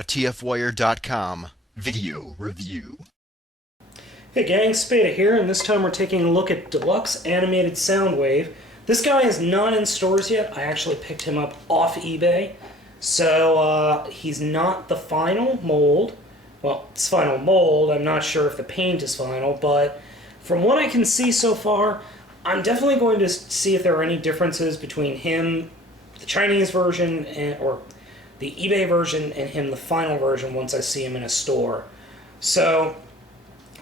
a TFWire.com video review. Hey gang, Spada here, and this time we're taking a look at Deluxe Animated Soundwave. This guy is not in stores yet. I actually picked him up off eBay. So, he's not the final mold. Well, it's final mold. I'm not sure if the paint is final, but from what I can see so far, I'm definitely going to see if there are any differences between him, the Chinese version, or the eBay version, and him, the final version, once I see him in a store. So,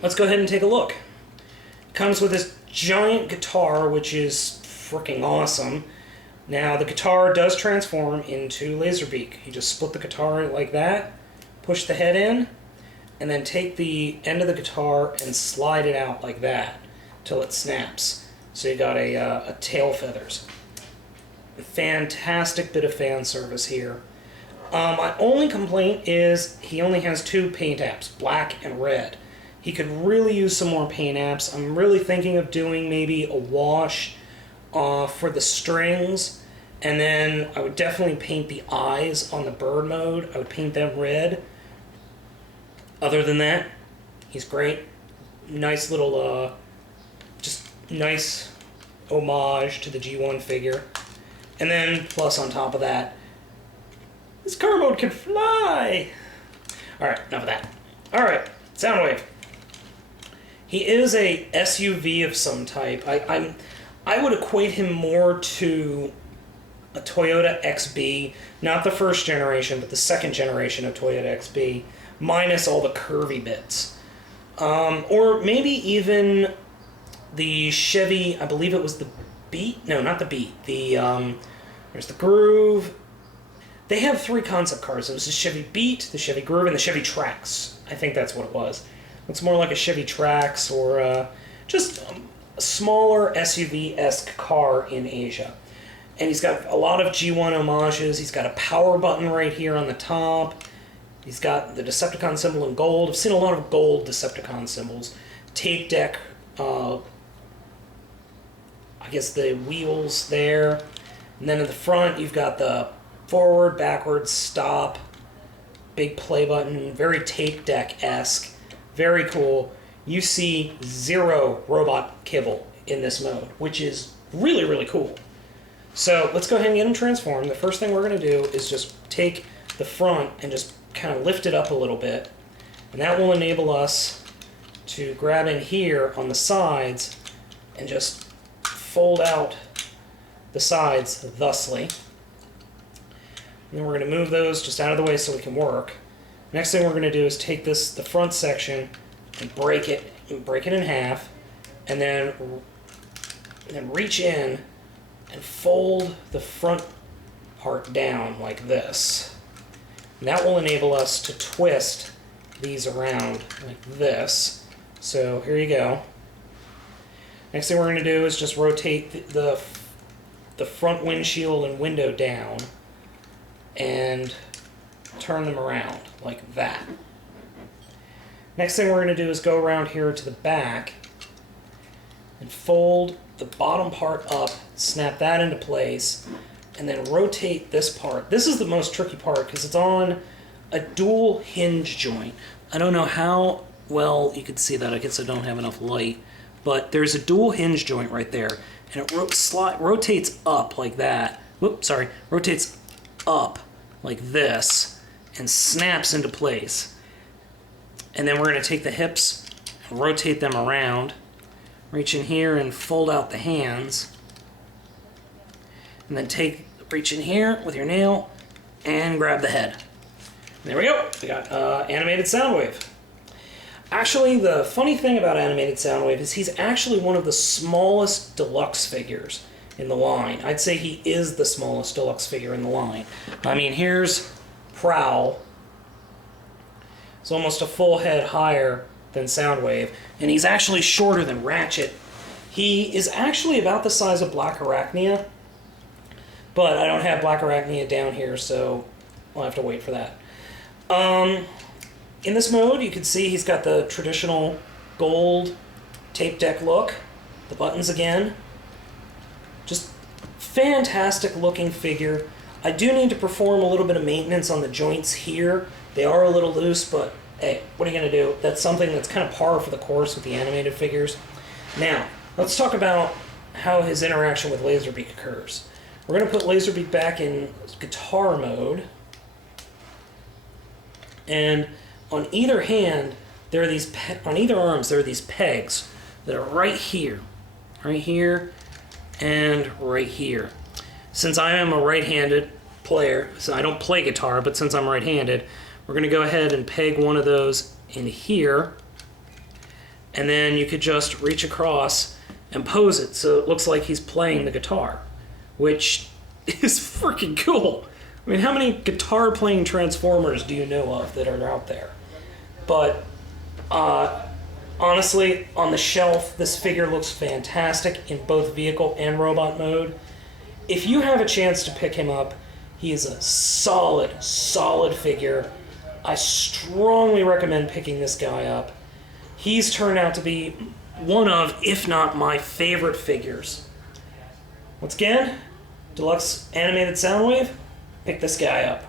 let's go ahead and take a look. It comes with this giant guitar, which is freaking awesome. Now, the guitar does transform into Laserbeak. You just split the guitar like that, push the head in, and then take the end of the guitar and slide it out like that till it snaps. So you got a tail feathers. Fantastic bit of fan service here. My only complaint is he only has two paint apps, black and red. He could really use some more paint apps. I'm really thinking of doing maybe a wash for the strings, and then I would definitely paint the eyes on the bird mode. I would paint them red. Other than that, he's great. Nice little, just nice homage to the G1 figure. And then, plus on top of that, this car mode can fly! Alright, enough of that. Alright, Soundwave. He is a SUV of some type. I would equate him more to a Toyota XB, not the first generation, but the second generation of Toyota XB, minus all the curvy bits. Or maybe even the Chevy, I believe it was the Beat? No, not the Beat. There's the Groove. They have three concept cars. It was the Chevy Beat, the Chevy Groove, and the Chevy Trax. I think that's what it was. Looks more like a Chevy Trax or just a smaller SUV-esque car in Asia. And he's got a lot of G1 homages. He's got a power button right here on the top. He's got the Decepticon symbol in gold. I've seen a lot of gold Decepticon symbols. Tape deck, I guess the wheels there. And then in the front, you've got the forward, backwards, stop, big play button, very tape deck-esque, very cool. You see zero robot kibble in this mode, which is really, really cool. So let's go ahead and get him transformed. The first thing we're going to do is just take the front and just kind of lift it up a little bit, and that will enable us to grab in here on the sides and just fold out the sides thusly. And then we're going to move those just out of the way so we can work. Next thing we're going to do is take the front section and break it in half, and then reach in and fold the front part down like this. And that will enable us to twist these around like this. So here you go. Next thing we're going to do is just rotate the front windshield and window down and turn them around like that. Next thing we're going to do is go around here to the back and fold the bottom part up, snap that into place, and then rotate this part. This is the most tricky part because it's on a dual hinge joint. I don't know how well you can see that. I guess I don't have enough light. But there's a dual hinge joint right there, and it rotates up like that. Whoops, sorry. Rotates up like this and snaps into place. And then we're going to take the hips and rotate them around, reach in here and fold out the hands, and then reach in here with your nail and grab the head. And there we go. We got animated Soundwave. Actually, the funny thing about animated Soundwave is he's actually one of the smallest deluxe figures in the line. I'd say he is the smallest deluxe figure in the line. I mean, here's Prowl. It's almost a full head higher than Soundwave, and he's actually shorter than Ratchet. He is actually about the size of Black Arachnia, but I don't have Black Arachnia down here, so I'll have to wait for that. In this mode, you can see he's got the traditional gold tape deck look. The buttons again. Just fantastic looking figure. I do need to perform a little bit of maintenance on the joints here. They are a little loose, but hey, what are you going to do? That's something that's kind of par for the course with the animated figures. Now, let's talk about how his interaction with Laserbeak occurs. We're going to put Laserbeak back in guitar mode. And on either hand, there are these on either arms there are these pegs that are right here, and right here. Since I am a right-handed player, so I don't play guitar, but since I'm right-handed, we're going to go ahead and peg one of those in here, and then you could just reach across and pose it so it looks like he's playing the guitar, which is freaking cool. I mean, how many guitar-playing Transformers do you know of that are out there? But honestly, on the shelf, this figure looks fantastic in both vehicle and robot mode. If you have a chance to pick him up, he is a solid figure. I strongly recommend picking this guy up. He's turned out to be one of, if not my favorite figures. Once again, Deluxe Animated Soundwave, pick this guy up.